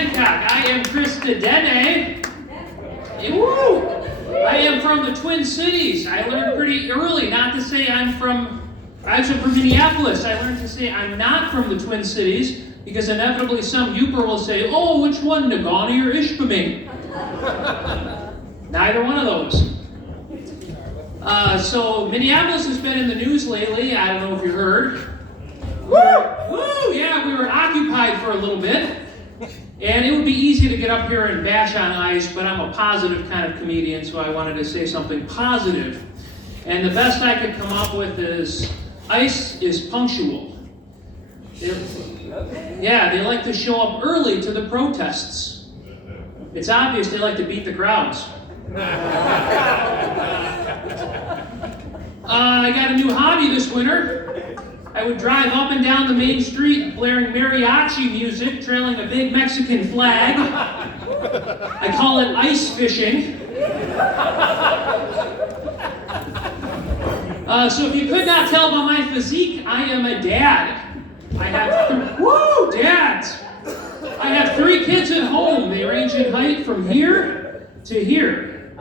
Hancock. I am Krista Dene. Woo! I am from the Twin Cities. I learned pretty early not to say I'm from Minneapolis. I learned to say I'm not from the Twin Cities because inevitably some Yooper will say, oh, which one, Nagani or Ishpeming? Neither one of those. So Minneapolis has been in the news lately. I don't know if you heard. Woo! Woo! Yeah, we were occupied for a little bit. And it would be easy to get up here and bash on ice, but I'm a positive kind of comedian, so I wanted to say something positive. And the best I could come up with is, ice is punctual. They like to show up early to the protests. It's obvious they like to beat the crowds. I got a new hobby this winter. I would drive up and down the main street blaring mariachi music, trailing a big Mexican flag. I call it ice fishing. So if you could not tell by my physique, I am a dad. I have, dads! I have 3 kids at home. They range in height from here to here.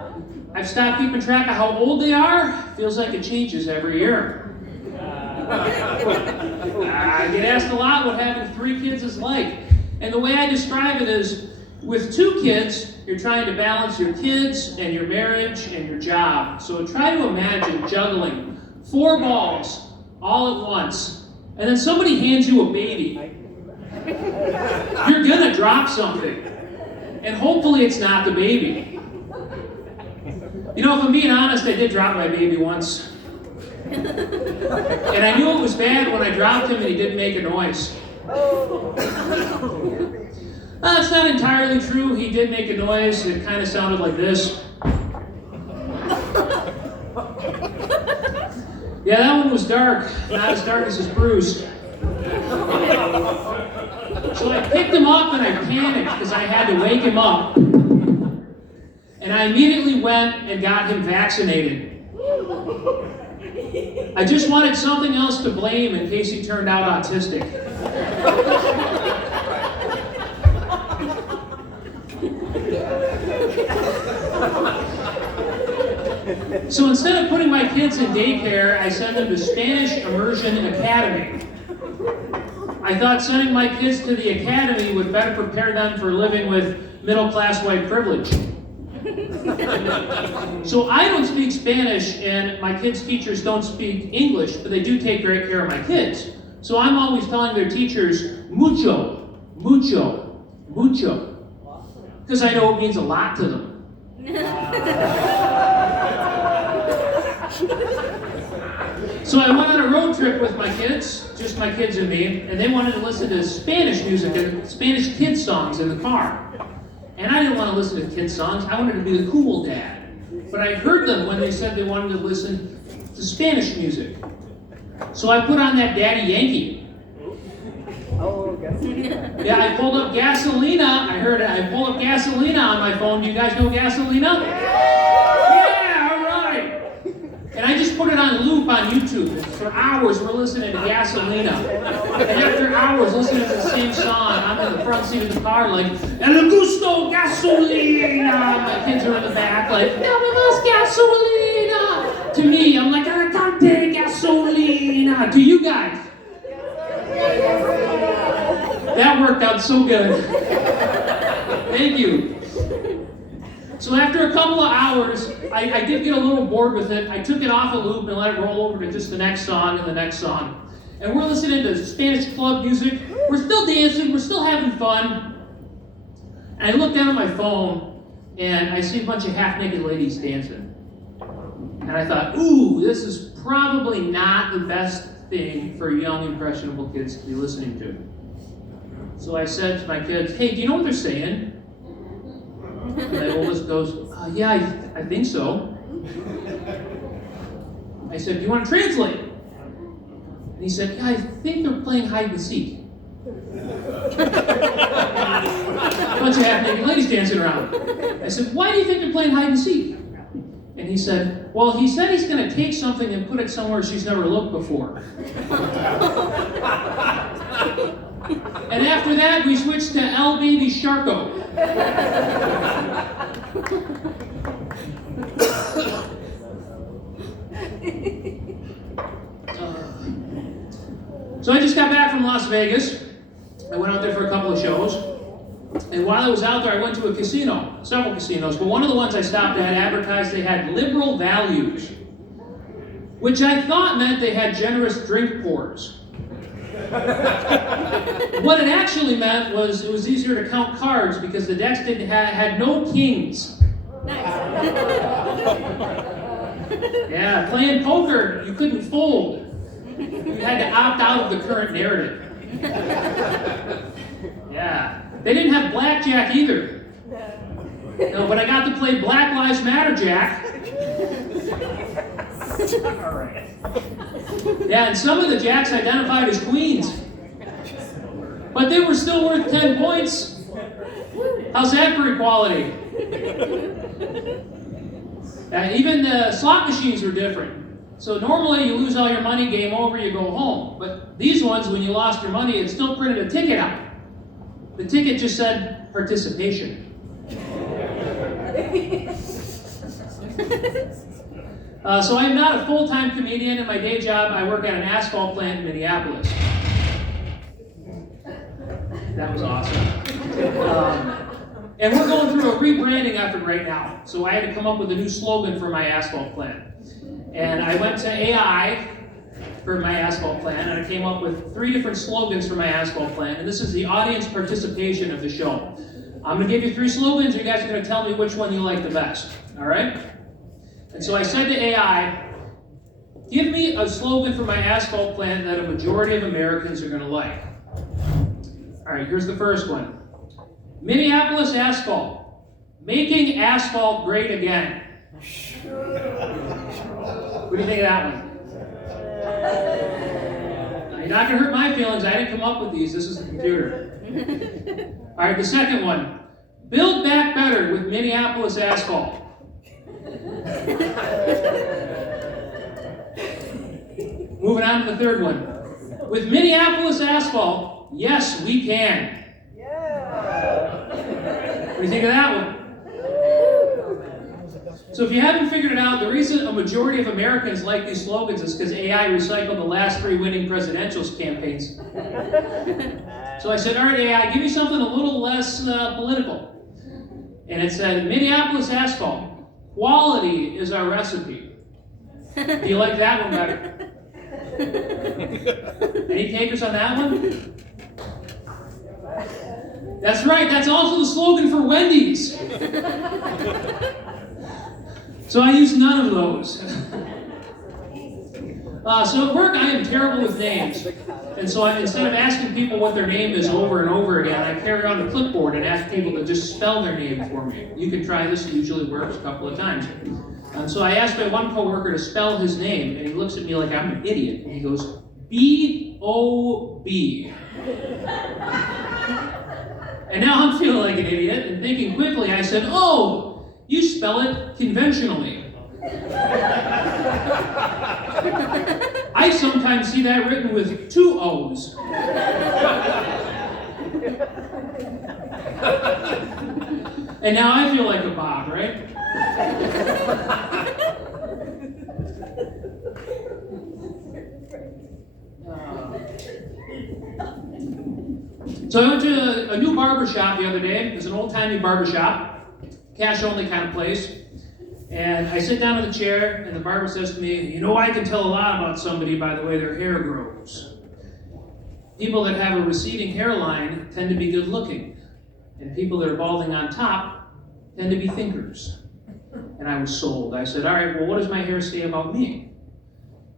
I've stopped keeping track of how old they are. Feels like it changes every year. I get asked a lot what having 3 kids is like. And the way I describe it is, with 2 kids, you're trying to balance your kids and your marriage and your job. So try to imagine juggling 4 balls all at once, and then somebody hands you a baby. You're gonna drop something. And hopefully it's not the baby. You know, if I'm being honest, I did drop my baby once. And I knew it was bad when I dropped him and he didn't make a noise. That's not entirely true. He did make a noise. It kind of sounded like this. Yeah, that one was dark. Not as dark as his bruise. So I picked him up and I panicked because I had to wake him up. And I immediately went and got him vaccinated. I just wanted something else to blame in case he turned out autistic. So instead of putting my kids in daycare, I sent them to Spanish Immersion Academy. I thought sending my kids to the academy would better prepare them for living with middle-class white privilege. So I don't speak Spanish, and my kids' teachers don't speak English, but they do take great care of my kids. So I'm always telling their teachers, mucho, mucho, mucho, because I know it means a lot to them. So I went on a road trip with my kids, just my kids and me, and they wanted to listen to Spanish music and Spanish kids songs in the car. And I didn't want to listen to kids' songs. I wanted to be the cool dad. But I heard them when they said they wanted to listen to Spanish music. So I put on that Daddy Yankee. Yeah, I pulled up Gasolina. I heard it. I pulled up Gasolina on my phone. Do you guys know Gasolina? Yeah, all right. And I just put it on loop on YouTube. For hours, we're listening to Gasolina. And after hours listening to the same song, I'm in the front seat of the car like, El gusto gasolina! My kids are in the back like, Dame más gasolina! To me, I'm like, Alicante gasolina! To you guys. That worked out so good. Thank you. So after a couple of hours, I did get a little bored with it. I took it off a loop and let it roll over to just the next song and the next song. And we're listening to Spanish club music. We're still dancing. We're still having fun. And I look down at my phone, and I see a bunch of half-naked ladies dancing. And I thought, ooh, this is probably not the best thing for young, impressionable kids to be listening to. So I said to my kids, hey, do you know what they're saying? And my oldest goes, yeah, I think so. I said, do you want to translate? And he said, yeah, I think they're playing hide and seek. A bunch of half-naked ladies dancing around. I said, why do you think they're playing hide and seek? And he said, well, he said he's going to take something and put it somewhere she's never looked before. And And after that, we switched to L Baby Sharko. So I just got back from Las Vegas. I went out there for a couple of shows. And while I was out there, I went to a casino, several casinos, but one of the ones I stopped at advertised they had liberal values, which I thought meant they had generous drink pours. What it actually meant was it was easier to count cards because the decks had no kings. Nice. Yeah, playing poker, you couldn't fold. You had to opt out of the current narrative. Yeah. They didn't have blackjack either. No, but I got to play Black Lives Matter Jack. All right. Yeah, and some of the jacks identified as queens. But they were still worth 10 points. How's that for equality? Even the slot machines were different. So normally you lose all your money, game over, you go home. But these ones, when you lost your money, it still printed a ticket out. The ticket just said participation. So I'm not a full-time comedian. In my day job, I work at an asphalt plant in Minneapolis. That was awesome. And we're going through a rebranding effort right now. So I had to come up with a new slogan for my asphalt plant. And I went to AI for my asphalt plant, and I came up with 3 different slogans for my asphalt plant. And this is the audience participation of the show. I'm going to give you 3 slogans. You guys are going to tell me which one you like the best. All right? And so I said to AI, give me a slogan for my asphalt plant that a majority of Americans are going to like. All right, here's the first one. Minneapolis asphalt, making asphalt great again. What do you think of that one? Now, you're not going to hurt my feelings. I didn't come up with these. This is the computer. All right, the second one. Build back better with Minneapolis asphalt. Moving on to the third one. With Minneapolis asphalt, yes, we can. What do you think of that one? So if you haven't figured it out, the reason a majority of Americans like these slogans is because AI recycled the last 3 winning presidential campaigns. So I said, all right, AI, give me something a little less political. And it said, Minneapolis asphalt, quality is our recipe. Do you like that one better? Any takers on that one? That's right, that's also the slogan for Wendy's. So I use none of those. So at work, I am terrible with names. And so instead of asking people what their name is over and over again, I carry on a clipboard and ask people to just spell their name for me. You can try this, it usually works a couple of times. And so I asked my one coworker to spell his name, and he looks at me like I'm an idiot. And he goes, B-O-B. And now I'm feeling like an idiot, and thinking quickly, I said, oh, you spell it conventionally. I sometimes see that written with 2 O's. And now I feel like a Bob, right? So I went to a new barber shop the other day. It's an old-timey barber shop, cash-only kind of place. And I sit down in the chair, and the barber says to me, you know, I can tell a lot about somebody by the way their hair grows. People that have a receding hairline tend to be good-looking, and people that are balding on top tend to be thinkers. And I was sold. I said, all right, well, what does my hair say about me?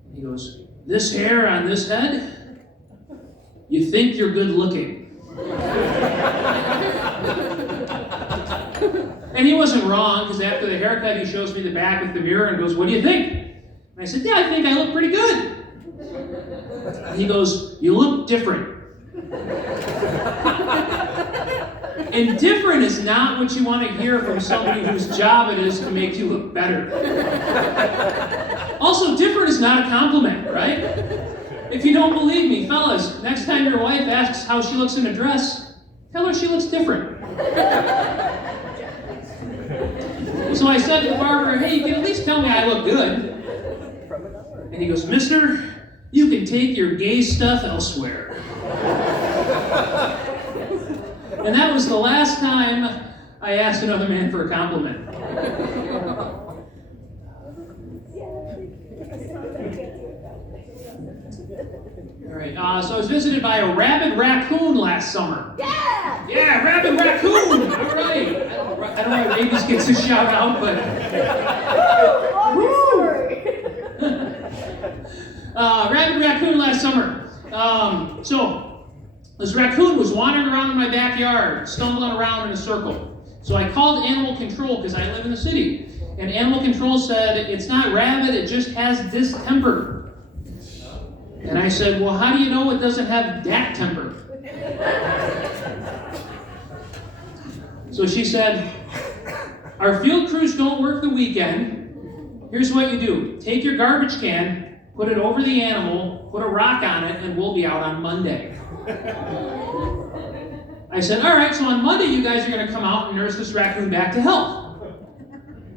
And he goes, this hair on this head, you think you're good-looking. And he wasn't wrong, because after the haircut, he shows me the back with the mirror and goes, what do you think? And I said, yeah, I think I look pretty good. And he goes, you look different. And different is not what you want to hear from somebody whose job it is to make you look better. Also, different is not a compliment, right? If you don't believe me, fellas, next time your wife asks how she looks in a dress, tell her she looks different. So I said to the barber, hey, you can at least tell me I look good. And he goes, mister, you can take your gay stuff elsewhere. And that was the last time I asked another man for a compliment. All right, so I was visited by a rabid raccoon last summer. Yeah! Yeah, rabid raccoon! All right. I don't know why rabies gets a shout out, but... rabid raccoon last summer. So, this raccoon was wandering around in my backyard, stumbling around in a circle. So I called animal control because I live in the city. And animal control said, it's not rabid, it just has distemper. And I said, well, how do you know it doesn't have dat temper? So she said, our field crews don't work the weekend. Here's what you do. Take your garbage can, put it over the animal, put a rock on it, and we'll be out on Monday. I said, all right, so on Monday you guys are going to come out and nurse this raccoon back to health.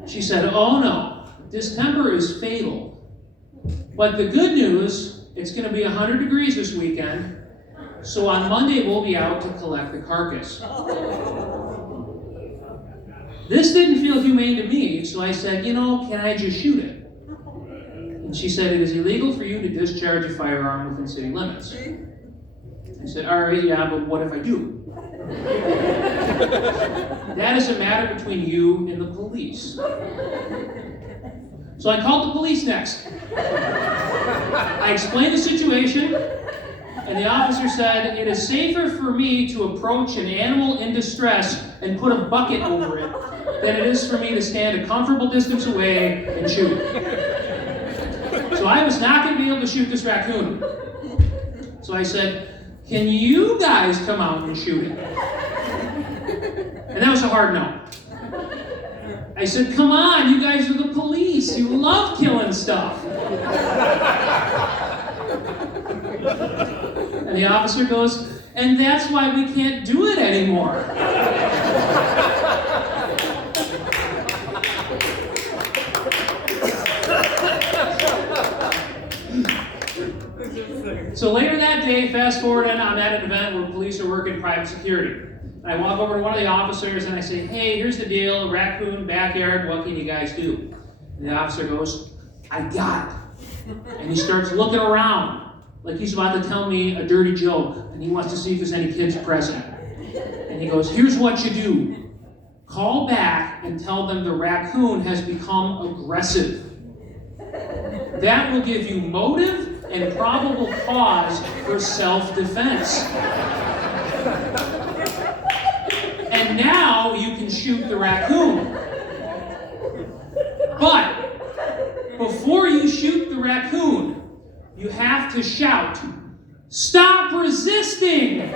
She said, oh no, distemper is fatal. But the good news, it's going to be 100 degrees this weekend, so on Monday we'll be out to collect the carcass. This didn't feel humane to me, so I said, can I just shoot it? And she said, it is illegal for you to discharge a firearm within city limits. I said, all right, yeah, but what if I do? That is a matter between you and the police. So I called the police next. I explained the situation, and the officer said, it is safer for me to approach an animal in distress and put a bucket over it than it is for me to stand a comfortable distance away and shoot it. So I was not going to be able to shoot this raccoon. So I said, can you guys come out and shoot it? And that was a hard no. I said, come on, you guys are the police. You love killing stuff. And the officer goes, and that's why we can't do it anymore. So later that day, fast forward, and I'm at an event where police are working private security. I walk over to one of the officers and I say, hey, here's the deal, raccoon, backyard, what can you guys do? And the officer goes, I got it. And he starts looking around like he's about to tell me a dirty joke and he wants to see if there's any kids present. And he goes, here's what you do. Call back and tell them the raccoon has become aggressive. That will give you motive and probable cause for self-defense. And now you can shoot the raccoon. But before you shoot the raccoon, you have to shout, "Stop resisting!"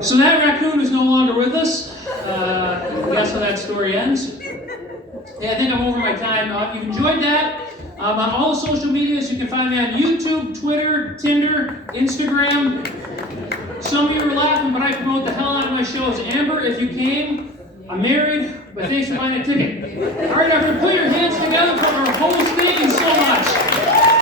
So that raccoon is no longer with us. Guess how that story ends. Yeah, I think I'm over my time. If you enjoyed that, on all the social medias, you can find me on YouTube, Twitter, Tinder, Instagram. Some of you are laughing, but I promote the hell out of my shows. Amber, if you came, I'm married, but thanks for buying a ticket. All right, everyone, put your hands together for our hosting.